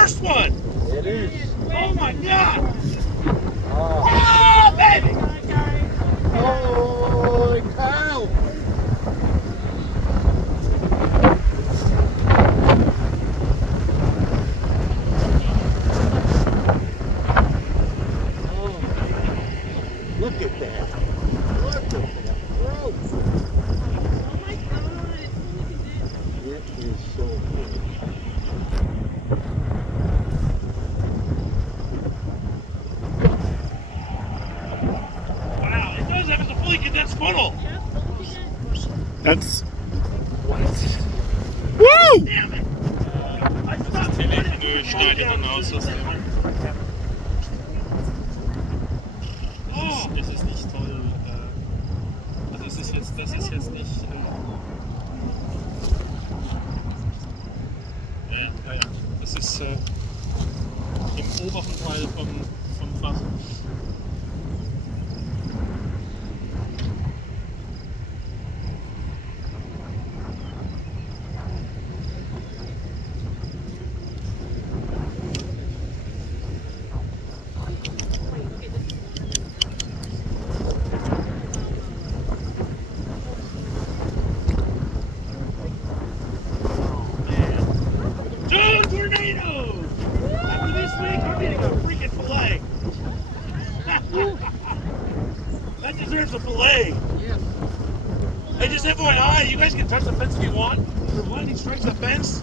first one. It is. Oh my God. Oh, Oh, baby. holy cow. Oh, look at that. Look at that growth. Oh my God, it's only condensed. It is so cool. Wow, it does have a fully condensed funnel. Yeah, fully condensed. That's Damn it. I Das stopped ist running. Teleschneidern Aussystem. Oh. Es ist nicht toll. Also das ist jetzt nicht. Ja. Das ist im oberen Teil vom Fass. Two tornadoes! After this week, I'm eating a freaking fillet. That deserves a fillet. Hey, just FYI, you guys can touch the fence if you want. If lightning strikes the fence,